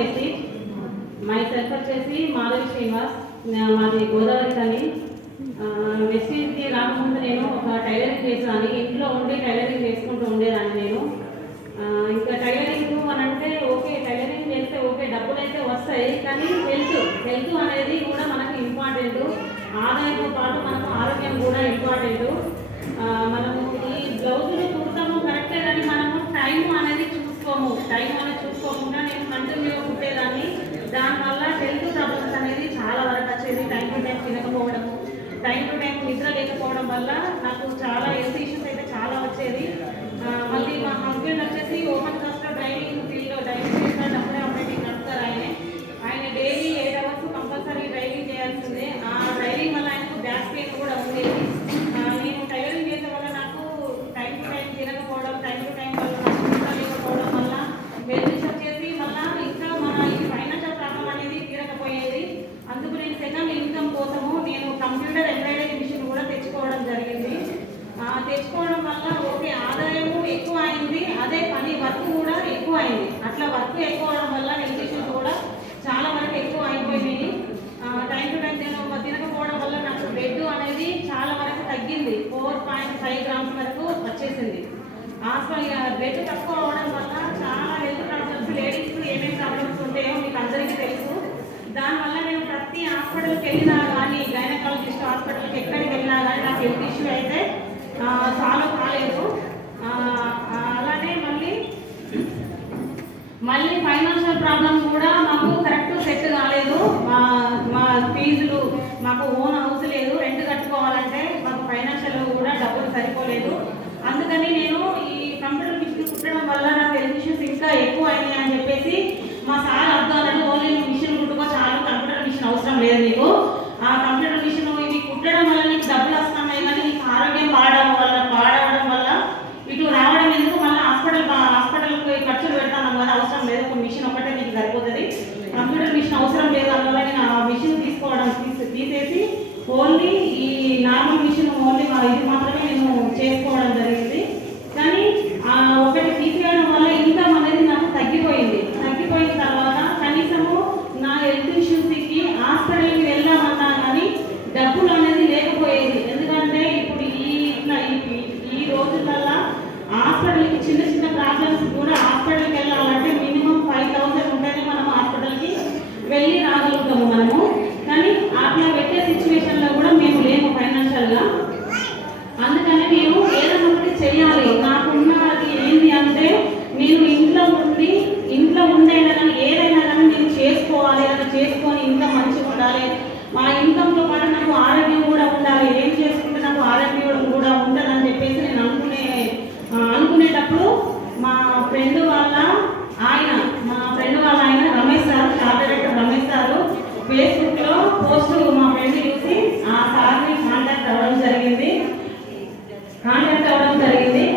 Message. My self వచ్చేసి మాధవి శ్రీనివాస్, మాది గోదావరి కానీ. మెసేజ్కి రాకముందు నేను ఒక టైలరింగ్ చేసేదాన్ని, ఇంట్లో ఉండి టైలరింగ్ చేసుకుంటూ ఉండేదాన్ని నేను. ఇంకా టైలరింగ్ అని అంటే ఓకే, టైలరింగ్ చేస్తే ఓకే, డబ్బులు అయితే వస్తాయి, కానీ హెల్త్ అనేది కూడా మనకి ఇంపార్టెంట్. ఆదాయంతో పాటు మనకు ఆరోగ్యం కూడా ఇంపార్టెంట్. మనము ఈ బ్లౌజులు కుడతాము కరెక్టే, కానీ మనము టైం అనేది చూసుకోకుండా నేను కంటిన్యూగా కుట్టేదాన్ని. దానివల్ల హెల్త్ ప్రాబ్లమ్స్ అనేది చాలా వరకు వచ్చేది. టైం టు టైం తినకపోవడము, టైం టు టైం నిద్ర లేకపోవడం వల్ల నాకు చాలా హెల్త్ ఇష్యూస్ అయితే చాలా వచ్చేది. మళ్ళీ మా హస్బెండ్ వచ్చేసి ఓపెన్ కాస్ట్ డ్రైవింగ్ ఫీల్డ్లో డ్రైవింగ్ చేస్తాడు, అప్పుడే ఆపరేటింగ్ నడుపుతారు. ఆయన డైలీ 8 hours కంపల్సరీ డ్రైవింగ్ చేయాల్సిందే. ఆ డ్రైవింగ్ వల్ల ఆయనకు బ్యాక్ పెయిన్ కూడా ఉండేది. నేను టైలరింగ్ చేసే వల్ల నాకు టైం టు టైం తినకపోవడం, టైం టు టైం వల్ల నిద్ర లేకపోవడం వల్ల హెల్త్ ఇష్యూస్ వచ్చేసి మళ్ళీ ఇంకా మన ఈ ఫైనాన్షియల్ ప్రాబ్లం అనేది తీరకపోయేది. అందుకు నేను సెకండ్ ఇన్కమ్ కోసము నేను కంప్యూటర్ ఎంబ్రాయిడరీ మిషన్ కూడా తెచ్చుకోవడం జరిగింది. తెచ్చుకోవడం వల్ల ఓకే, ఆదాయము ఎక్కువ అయింది, అదే పని వర్క్ కూడా ఎక్కువ అయింది. అట్లా వర్క్ ఎక్కువ అవడం వల్ల హెల్త్ ఇష్యూస్ కూడా చాలా వరకు ఎక్కువ అయిపోయినాయి. టైం టు టైం తినకపోవడం వల్ల నాకు బ్లడ్ అనేది చాలా వరకు తగ్గింది, 4.5 grams వరకు వచ్చేసింది. బ్లడ్ తక్కువ అవడం వల్ల చాలా హెల్త్ ప్రాబ్లమ్స్, లేడీస్కి ఏమేమి ప్రాబ్లమ్స్ ఉంటాయో మీకు అందరికీ తెలుసు. దానివల్ల నేను ప్రతి హాస్పిటల్కి వెళ్ళినా కానీ, గైనకాలజిస్ట్ హాస్పిటల్కి ఎక్కడికి వెళ్ళినా కానీ నాకు హెల్త్ ఇష్యూ అయితే సాల్వ్ కాలేదు. అలానే మళ్ళీ ఫైనాన్షియల్ ప్రాబ్లం కూడా మాకు కరెక్ట్ సెట్ కాలేదు. మా ఫీజులు, మాకు ఓన్ హౌస్ లేదు, రెంట్ కట్టుకోవాలంటే మాకు ఫైనాన్షియల్ కూడా డబ్బులు సరిపోలేదు. అందుకని నేను ఈ కంప్యూటర్ మిషన్ కుట్టడం వల్ల నాకు హెల్త్ ఇష్యూస్ ఇంకా ఎక్కువ అయినాయి అని చెప్పేసి మా సార్ అర్థాలను, ఓన్లీ మిషన్ కుట్టుకో చాలు, కంప్యూటర్ మిషన్ అవసరం లేదు నీకు, ఆ కంప్యూటర్ మిషన్ ఇది కుట్టడం వల్ల నీకు డబ్బులు వస్తున్నాయి, కానీ నీకు ఆరోగ్యం పాడవడం వల్ల ఇటు రావడం ఎందుకు, మళ్ళీ హాస్పిటల్కి ఖర్చులు పెడతాను కదా, అవసరం లేదు, ఒక మిషన్ ఒకటే నీకు సరిపోతుంది, కంప్యూటర్ మిషన్ అవసరం లేదు. అందువల్ల నేను ఆ మిషన్ తీసేసి ఓన్లీ ఈ నార్మల్ మిషన్ ఓన్లీ ఇది మాత్రమే నేను చేసుకోవడం జరిగింది. కానీ ఒకటి తీసేయడం వల్ల ఇన్కమ్ అనేది నాకు తగ్గిపోయిన తర్వాత కనీసము నా హెల్త్ ఇష్యూస్కి హాస్పిటల్కి వెళ్దామన్నా కానీ డబ్బులు అనేది లేకపోయేది. ఎందుకంటే ఇప్పుడు ఈ రోజులల్లో హాస్పిటల్కి చిన్న ప్రాబ్లమ్స్ కూడా హాస్పిటల్కి వెళ్ళాలంటే మినిమం 5,000 ఉంటేనే మనం హాస్పిటల్కి వెళ్ళి రాగలుగుతాము మనము. కానీ అట్లా పెట్టే సిచ్యువేషన్లో కూడా మేము లేము ఫైనాన్షియల్గా. అందుకని మేము ఏదైనా ఒకటి చేయాలి. నాకున్నది ఏంటి అంటే నేను ఇంట్లో ఉండైనా కానీ ఏదైనా కానీ నేను చేసుకోవాలి, ఏదైనా చేసుకొని ఇంకా మంచిగా ఉండాలి. మా ఇన్కంతో పాటు నాకు ఆరోగ్యం కూడా ఉండాలి, ఏం చేసుకుంటే నాకు ఆరోగ్యం కూడా ఉంటుందని చెప్పేసి నేను అనుకునేటప్పుడు మా ఫ్రెండ్ వాళ్ళ ఆయన Ramesh sir, short director Ramesh sir ఫేస్బుక్లో పోస్ట్ మా ఫ్రెండ్ చూసి ఆ సార్ని కాంటాక్ట్ అవ్వడం జరిగింది.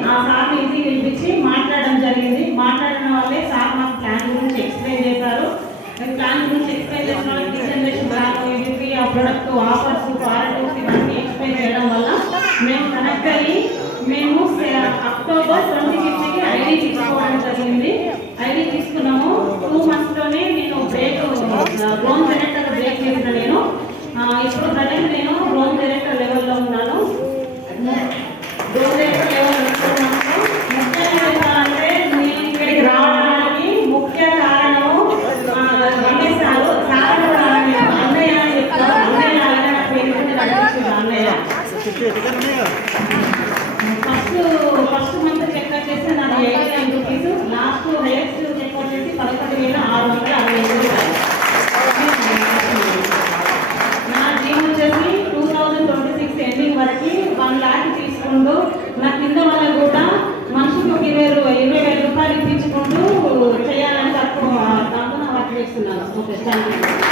ఆ సార్ని ఇంటికి పిలిపించి మాట్లాడడం జరిగింది. మాట్లాడిన వాళ్ళే సార్ మాకు ప్లాన్ గురించి ఎక్స్ప్లెయిన్ చేశారు. ప్లాన్ గురించి ఎక్స్ప్లెయిన్ చేసిన వాళ్ళకి జనరేషన్ ప్లాన్, ఆ ప్రొడక్ట్ ఆఫర్స్, వారంటీస్ ఇవన్నీ ఎక్స్ప్లెయిన్ చేయడం వల్ల మేము కనెక్ట్ అయ్యి మేము October 25కి ఐడి తీసుకోవడం జరిగింది. ఐడి తీసుకున్నాము. 2 monthsలోనే నేను డ్రోన్ డైరెక్టర్ బ్రేక్ చేసిన నేను ఇప్పుడు ప్రజెంట్ నేను డ్రోన్ డైరెక్టర్ లెవెల్లో ఉన్నాను. డ్రోన్ డైరెక్టర్ లెవెల్ ముఖ్యంగా చెప్పాలంటే నేను ఇక్కడికి రావడానికి ముఖ్య కారణము రమేష్ సారు. అన్నయ్య అని చెప్తారు. అన్నయ్య అన్నయ్య ఫస్ట్ మంత్ చెక్ వచ్చేసి నాకు 8,000 rupees, లాస్ట్ హైయెస్ట్ చెక్ వచ్చేసి 11,665 నా డ్రీమ్ వచ్చేసి 2026 ఎండింగ్ వరకు 1 lakh తీసుకుంటూ నా కింద వాళ్ళకు కూడా మనిషికి ఒక 20,000 రూపాయలు ఇప్పించుకుంటూ చేయాలని దాంతో నా వర్క్ చేస్తున్నాను. Okay, thank you.